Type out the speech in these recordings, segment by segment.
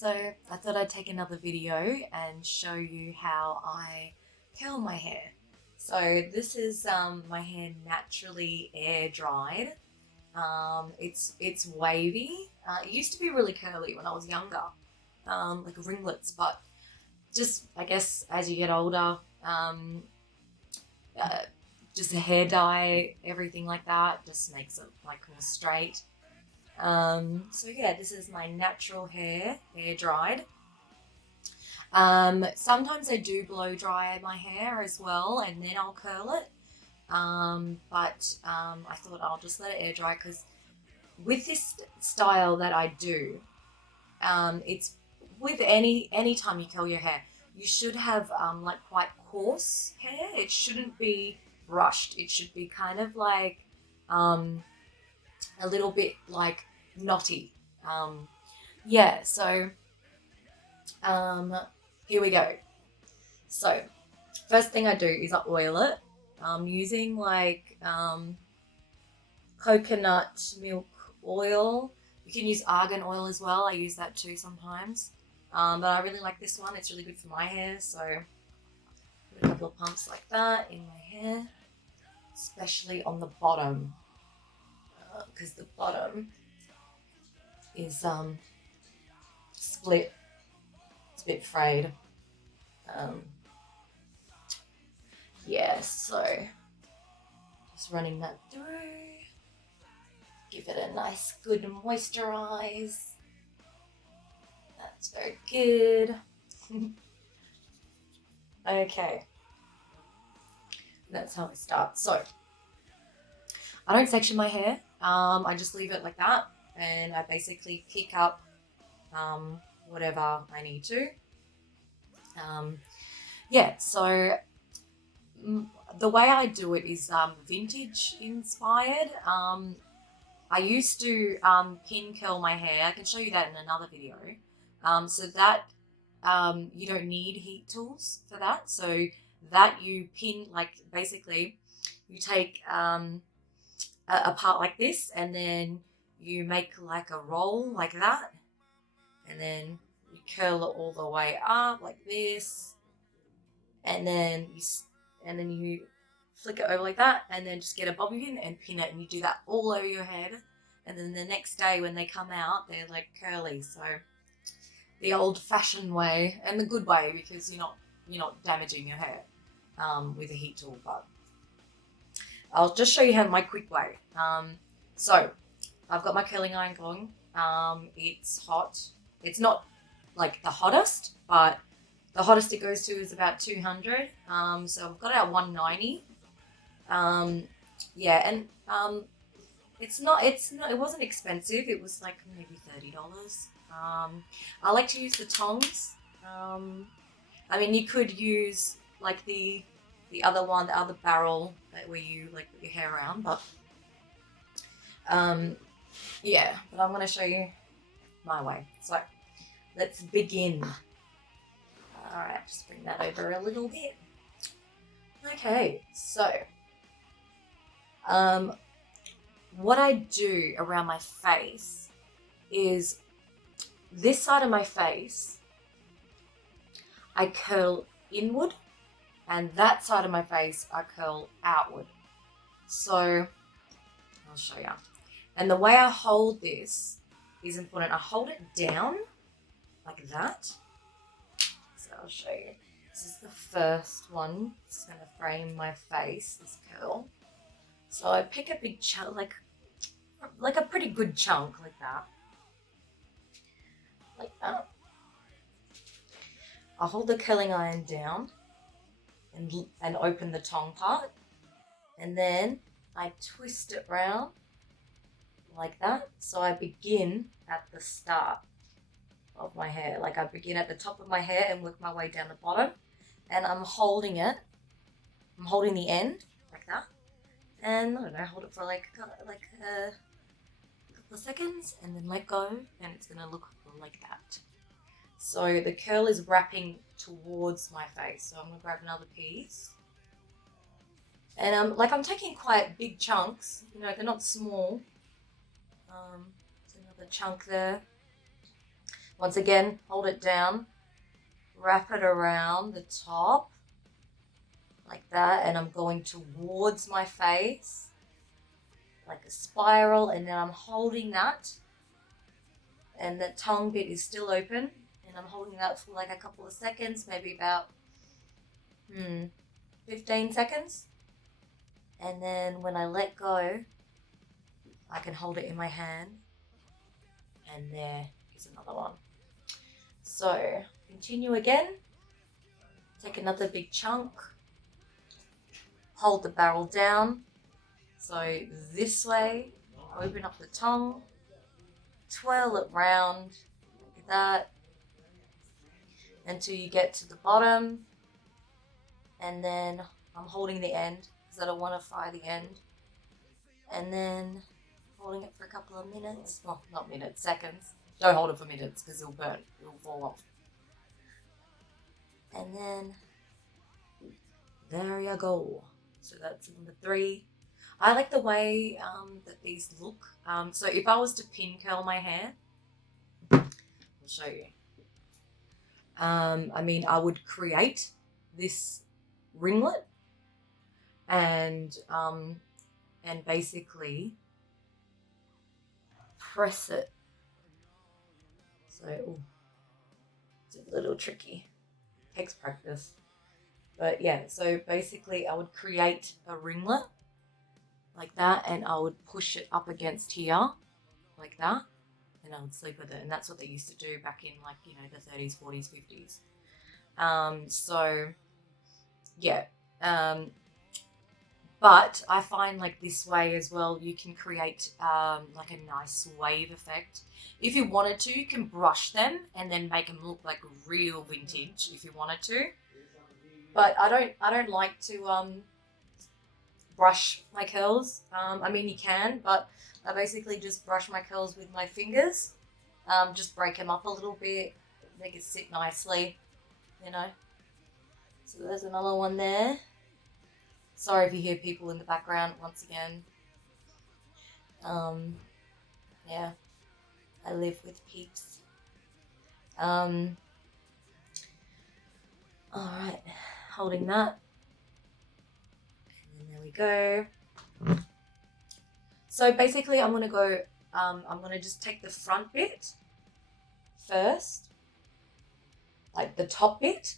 So I thought I'd take another video and show you how I curl my hair. So this is my hair naturally air dried. It's wavy. It used to be really curly when I was younger, like ringlets, but just I guess as you get older, uh, just a hair dye, everything like that, just makes it like more straight. So yeah, this is my natural hair, air dried. Sometimes I do blow dry my hair as well, and then I'll curl it. But I thought I'll just let it air dry because with this style that I do, it's with any time you curl your hair, you should have like quite coarse hair. It shouldn't be brushed. It should be kind of like um, a little bit like knotty. Yeah, so um, here we go. So first thing I do is I oil it. I'm using like coconut milk oil. You can use argan oil as well. I use that too sometimes. But I really like this one. It's really good for my hair. So put a couple of pumps like that in my hair, especially on the bottom, because the bottom is split. It's a bit frayed. Yeah, so just running that through. Give it a nice good moisturize. That's very good. Okay. That's how I start. So I don't section my hair. I just leave it like that, and I basically pick up whatever I need to. Yeah, so the way I do it is vintage inspired. I used to pin curl my hair. I can show you that in another video. So that you don't need heat tools for that. So that you pin, like basically you take a part like this, and then you make like a roll like that, and then you curl it all the way up like this, and then you flick it over like that, and then just get a bobby pin and pin it, and you do that all over your head, and then the next day when they come out they're like curly. So the old-fashioned way, and the good way, because you're not damaging your hair with a heat tool. But I'll just show you how my quick way. So I've got my curling iron going. It's hot. It's not like the hottest, but the hottest it goes to is about 200. So I've got it at 190. Yeah, and it wasn't expensive. It was like maybe $30. I like to use the tongs. I mean, you could use like the other one, the other barrel where you like put your hair around, but yeah. But I'm gonna show you my way. So let's begin. All right, just bring that over a little bit. Okay, so what I do around my face is this side of my face I curl inward, and that side of my face I curl outward. So I'll show you. And the way I hold this is important. I hold it down like that. So I'll show you. This is the first one. It's going to frame my face, this curl. So I pick a big chunk, like a pretty good chunk, like that. Like that. I'll hold the curling iron down and open the tong part. And then I twist it round like that. So I begin at the start of my hair. Like I begin at the top of my hair and work my way down the bottom. And I'm holding it. I'm holding the end like that. And I don't know, hold it for like a couple of seconds, and then let go, and it's gonna look like that. So the curl is wrapping towards my face. So I'm gonna grab another piece. And I'm taking quite big chunks, you know, they're not small. There's another chunk there. Once again, hold it down, wrap it around the top like that, and I'm going towards my face like a spiral, and then I'm holding that, and the tongue bit is still open, and I'm holding that for like a couple of seconds, maybe about 15 seconds. And then when I let go, I can hold it in my hand, and there is another one. So continue again, take another big chunk, hold the barrel down, so this way, open up the tongue, twirl it round like that until you get to the bottom, and then I'm holding the end because I don't want to fry the end, and then holding it for a couple of minutes, well, not minutes, seconds. Don't hold it for minutes because it'll burn, it'll fall off. And then there you go. So that's number 3. I like the way that these look. So if I was to pin curl my hair, I'll show you. I mean, I would create this ringlet and basically press it. So it's a little tricky. Takes practice. But yeah, so basically I would create a ringlet like that, and I would push it up against here like that, and I would sleep with it. And that's what they used to do back in, like, you know, the 30s, 40s, 50s. So yeah, but I find like this way as well, you can create like a nice wave effect. If you wanted to, you can brush them and then make them look like real vintage if you wanted to. But I don't like to brush my curls. I mean, you can, but I basically just brush my curls with my fingers. Just break them up a little bit, make it sit nicely, you know. So there's another one there. Sorry if you hear people in the background once again. Yeah, I live with peeps. All right, holding that. And then there we go. So basically I'm going to go, I'm going to just take the front bit first, like the top bit,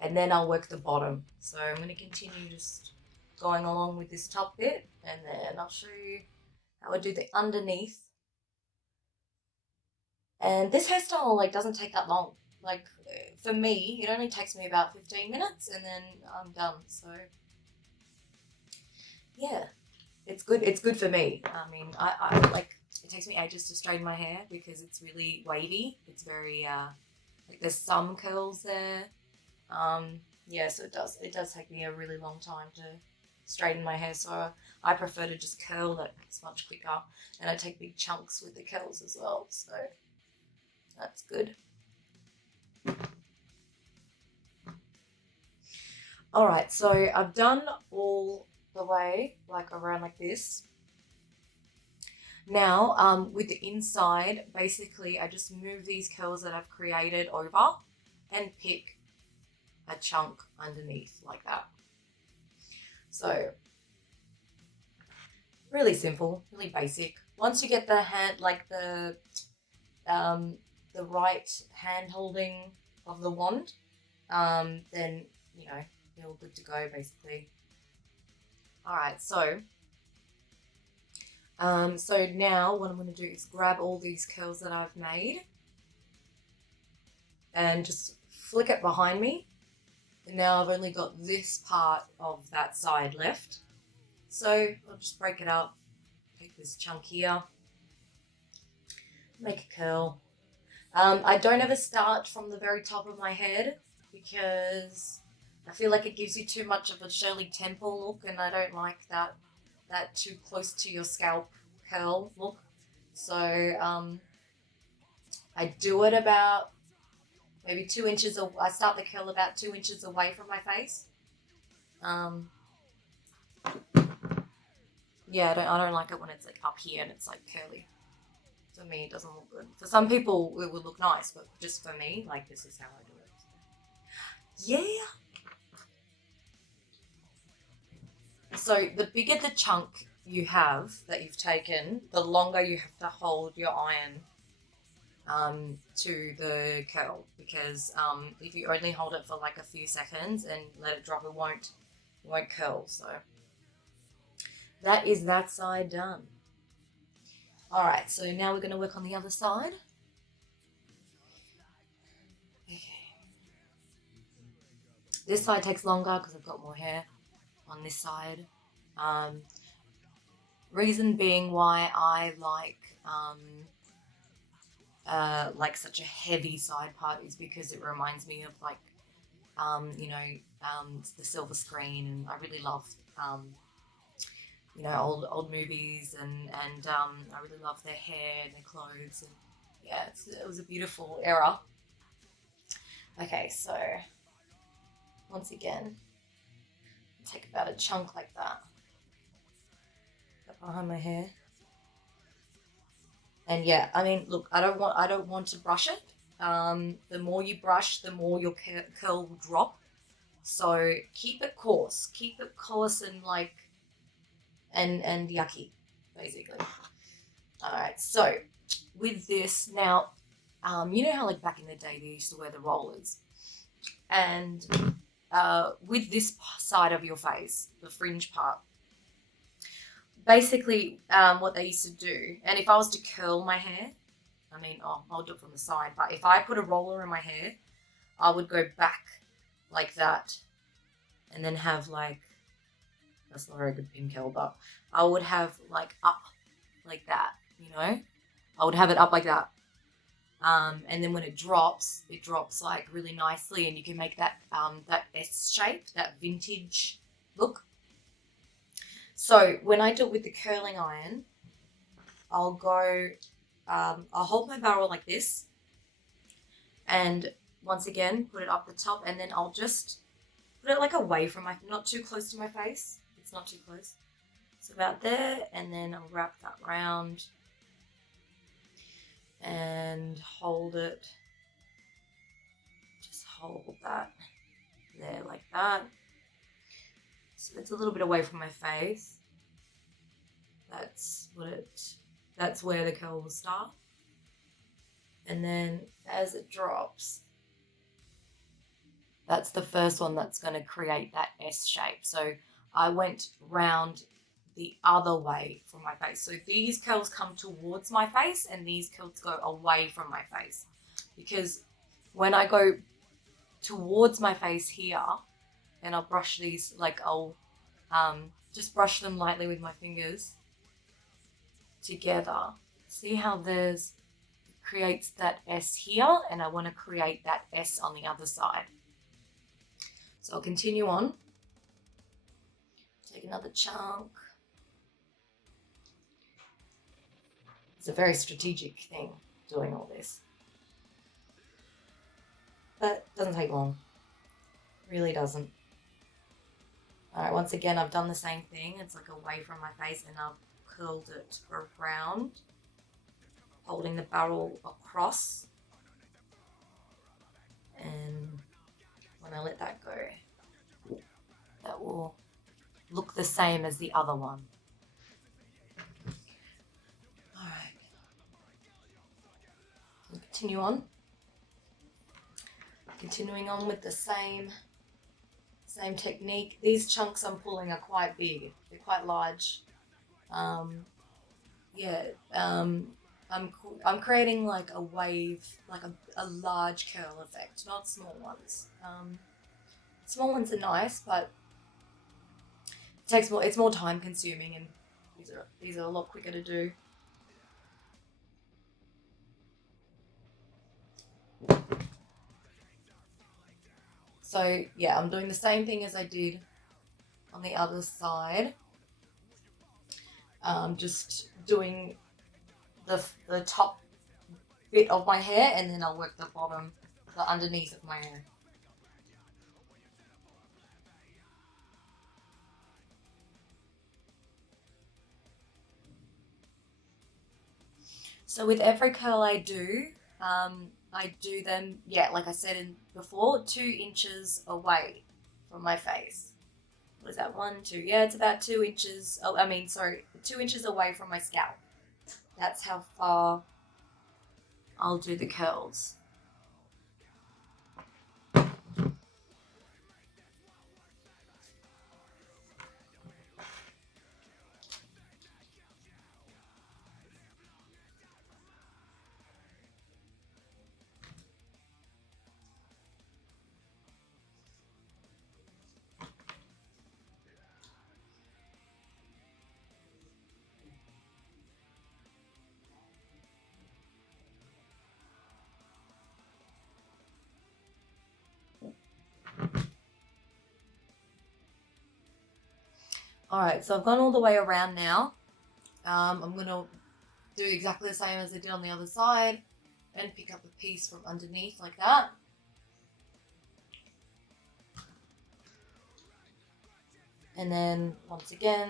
and then I'll work the bottom. So I'm going to continue just going along with this top bit, and then I'll show you how I do the underneath. And this hairstyle like doesn't take that long. Like for me, it only takes me about 15 minutes and then I'm done. So yeah, it's good. It's good for me. I mean, I like, it takes me ages to straighten my hair because it's really wavy. It's very like there's some curls there. Yeah, so it does take me a really long time to straighten my hair, so I prefer to just curl it. It's much quicker, and I take big chunks with the curls as well, so that's good. All right, so I've done all the way like around like this. Now with the inside, basically I just move these curls that I've created over and pick a chunk underneath like that. So really simple, really basic. Once you get the hand, like the right hand holding of the wand, then you know you're all good to go basically. All right, so now what I'm going to do is grab all these curls that I've made and just flick it behind me. And now I've only got this part of that side left. So I'll just break it up, take this chunk here, make a curl. I don't ever start from the very top of my head because I feel like it gives you too much of a Shirley Temple look, and I don't like that too close to your scalp curl look. So I do it about maybe 2 inches. I start the curl about 2 inches away from my face. Yeah, I don't like it when it's like up here and it's like curly. for me, it doesn't look good. For some people, it would look nice, but just for me, like, this is how I do it. Yeah. So the bigger the chunk you have that you've taken, the longer you have to hold your iron to the curl, because if you only hold it for like a few seconds and let it drop, it won't curl. So that is that side done. All right, so now we're going to work on the other side. Okay. This side takes longer because I've got more hair on this side. Reason being why I like such a heavy side part is because it reminds me of like the silver screen, and I really love old movies, and I really love their hair and their clothes, and yeah, it was a beautiful era. Okay, so once again, take about a chunk like that behind my hair. And yeah, I mean, look, I don't want to brush it. The more you brush, the more your curl will drop. So keep it coarse and like, and yucky, basically. All right, so with this now, you know how like back in the day they used to wear the rollers, and with this side of your face, the fringe part, basically what they used to do, and if I was to curl my hair, I mean, I'll do it from the side, but if I put a roller in my hair, I would go back like that and then have like, that's not a very good pin curl, but I would have like up like that, I would have it up like that. And then when it drops like really nicely, and you can make that that S shape, that vintage look. So when I do it with the curling iron, I'll hold my barrel like this, and once again put it up the top, and then I'll just put it like away from not too close to my face. It's not too close. It's about there, and then I'll wrap that round and hold it. Just hold that there like that. So it's a little bit away from my face. That's where the curl will start. And then as it drops, that's the first one that's going to create that S shape. So I went round the other way from my face. So these curls come towards my face, and these curls go away from my face. Because when I go towards my face here, and I'll brush these, like I'll just brush them lightly with my fingers together. See how creates that S here, and I want to create that S on the other side. So I'll continue on. Take another chunk. It's a very strategic thing, doing all this. But it doesn't take long. It really doesn't. All right, once again, I've done the same thing. It's like away from my face, and I've curled it around, holding the barrel across. And when I let that go, that will look the same as the other one. All right. Continue on. Continuing on with the same technique. These chunks I'm pulling are quite big. They're quite large. I'm creating like a wave, like a large curl effect, not small ones. Small ones are nice, but it takes more. It's more time consuming, and these are a lot quicker to do. So yeah, I'm doing the same thing as I did on the other side. Just doing the top bit of my hair, and then I'll work the bottom, the underneath of my hair. So with every curl I do them, yeah, like I said before, 2 inches away from my face. What is that? 1, 2. Yeah, it's about 2 inches. Oh, I mean, sorry, 2 inches away from my scalp. That's how far I'll do the curls. All right, so I've gone all the way around now. I'm gonna do exactly the same as I did on the other side and pick up a piece from underneath like that. And then once again,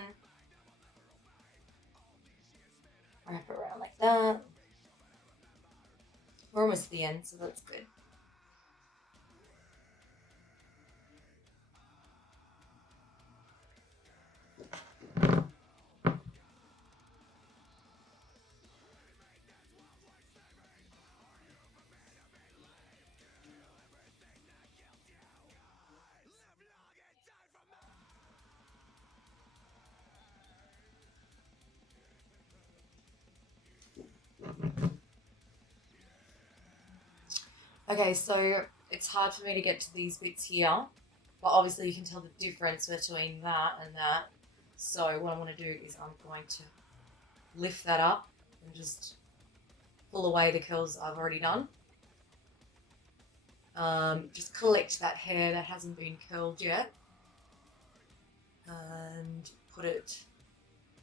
wrap it around like that. We're almost at the end, so that's good. Okay, so it's hard for me to get to these bits here, but obviously you can tell the difference between that and that. So what I'm going to do is I'm going to lift that up and just pull away the curls I've already done. Just collect that hair that hasn't been curled yet and put it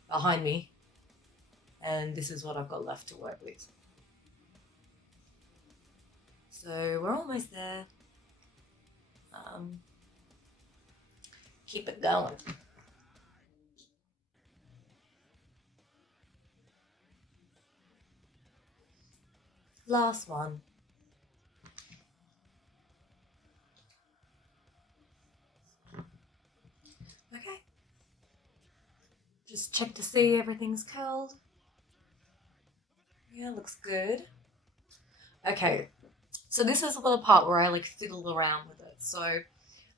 behind me. And this is what I've got left to work with. So we're almost there. Keep it going. Last one. Okay. Just check to see everything's curled. Yeah, looks good. Okay, so this is the part where I like fiddle around with it. So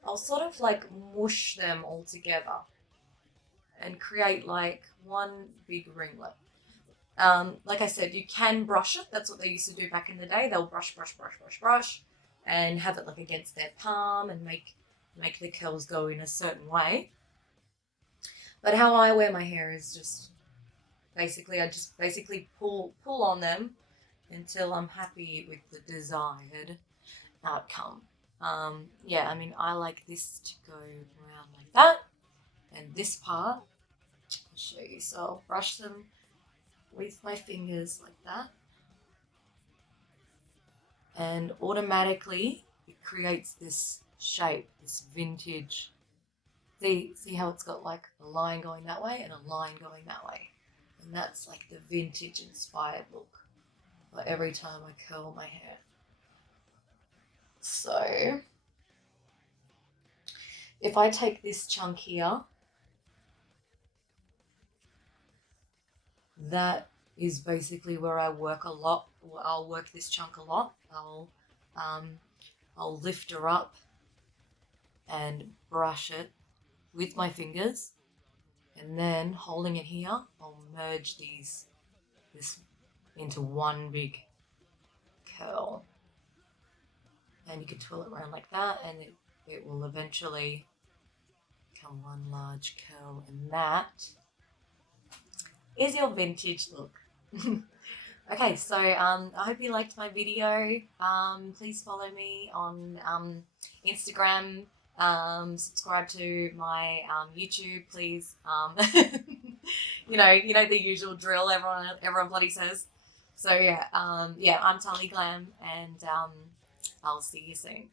I'll sort of like mush them all together and create like one big ringlet. Like I said, you can brush it. That's what they used to do back in the day. They'll brush, and have it like against their palm and make the curls go in a certain way. But how I wear my hair is just basically, I just basically pull on them until I'm happy with the desired outcome. Yeah, I mean, I like this to go around like that. And this part, I'll show you. So I'll brush them with my fingers like that. And automatically it creates this shape, this vintage. See how it's got like a line going that way and a line going that way. And that's like the vintage inspired look for every time I curl my hair. So if I take this chunk here, that is basically where I work a lot. I'll work this chunk a lot. I'll lift her up and brush it with my fingers, and then holding it here, I'll merge this into one big curl. And you can twirl it around like that, and it will eventually become one large curl, and that is your vintage look. Okay, so I hope you liked my video. Please follow me on Instagram. Subscribe to my YouTube, please. You know the usual drill. Everyone bloody says. So yeah, I'm Tali Glam, and I'll see you soon.